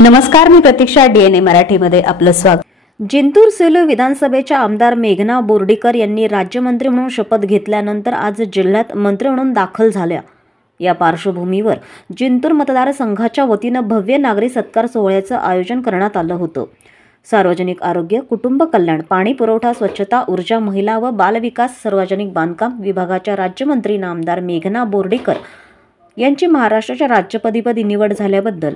नमस्कार, मी प्रतीक्षा. DNA मराठीमध्ये आपलं स्वागत. जिंतूर सेलू विधानसभेच्या आमदार मेघना बोर्डीकर यांनी राज्यमंत्री म्हणून शपथ घेतल्यानंतर आज जिल्ह्यात मंत्री म्हणून दाखल झाल्या. या पार्श्वभूमीवर जिंतूर मतदारसंघाच्या वतीनं भव्य नागरी सत्कार सोहळ्याचं आयोजन करण्यात आलं होतं. सार्वजनिक आरोग्य, कुटुंब कल्याण, पाणी पुरवठा, स्वच्छता, ऊर्जा, महिला व बालविकास, सार्वजनिक बांधकाम विभागाच्या राज्यमंत्री आमदार मेघना बोर्डीकर यांची महाराष्ट्राच्या राज्यपतीपदी निवड झाल्याबद्दल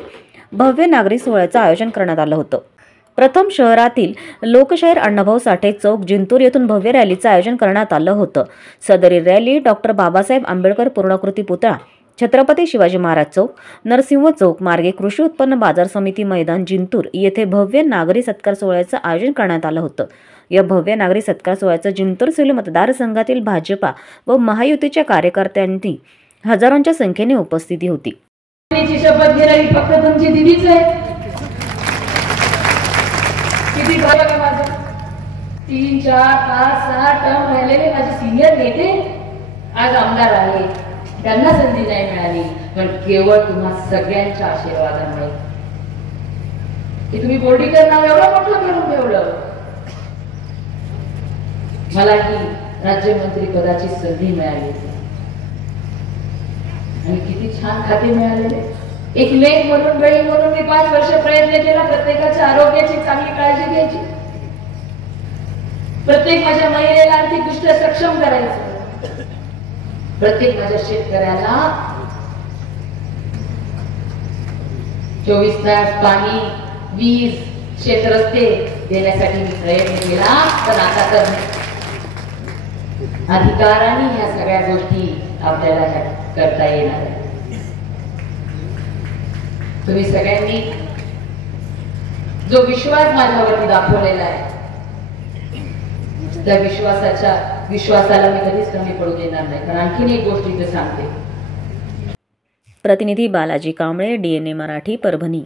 भव्य नागरी सोहळ्याचं आयोजन करण्यात आलं होतं. प्रथम शहरातील लोकशाहीर अण्णाभाऊ साठे चौक जिंतूर येथून भव्य रॅलीचं आयोजन करण्यात आलं होतं. सदरी रॅली डॉक्टर बाबासाहेब आंबेडकर पूर्णाकृती पुतळा, छत्रपती शिवाजी महाराज चौक, नरसिंह चौक मार्गे कृषी उत्पन्न बाजार समिती मैदान जिंतूर येथे भव्य नागरी सत्कार सोहळ्याचं आयोजन करण्यात आलं होतं. या भव्य नागरी सत्कार सोहळ्याचं जिंतूर सेलू मतदारसंघातील भाजपा व महायुतीच्या कार्यकर्त्यांनी हजारोंच्या संख्येने उपस्थिती होती. शपथ घेणारी फक्त तुमची दिदीच आहे. किती बरं माझं 3, 4, 5, 6 टर्म राहिलेले माझे सिनियर नेते आज आमदार आहे. त्यांना संधी नाही मिळाली, पण केवळ तुम्हा सगळ्यांच्या आशीर्वादामुळे. की तुम्ही बोर्डीकर नाव एवढं मोठं करून ठेवलं. मला ही राज्यमंत्री पदाची संधी मिळाली आणि किती छान खाते मिळालेले. एक लेख म्हणून, बहीण म्हणून मी 5 वर्ष प्रयत्न केला प्रत्येकाच्या आरोग्याची चांगली काळजी घ्यायची, प्रत्येक माझ्या महिलेला आर्थिकदृष्ट्या सक्षम करायचं, प्रत्येक माझ्या शेतकऱ्याला 24 तास पाणी, वीज, शेतरस्ते देण्यासाठी मी प्रयत्न केला. पण आता तर अधिकाराने ह्या सगळ्या गोष्टी आपल्याला करता येणार आहे. तुम्ही सगळ्यांनी जो विश्वास माझ्यावरती दाखवलेला आहे, त्या विश्वासाला मी कधीच कमी पडू देणार नाही. पण आणखीन एक गोष्ट इथे सांगते. प्रतिनिधी बालाजी कांबळे, DNA मराठी, परभणी.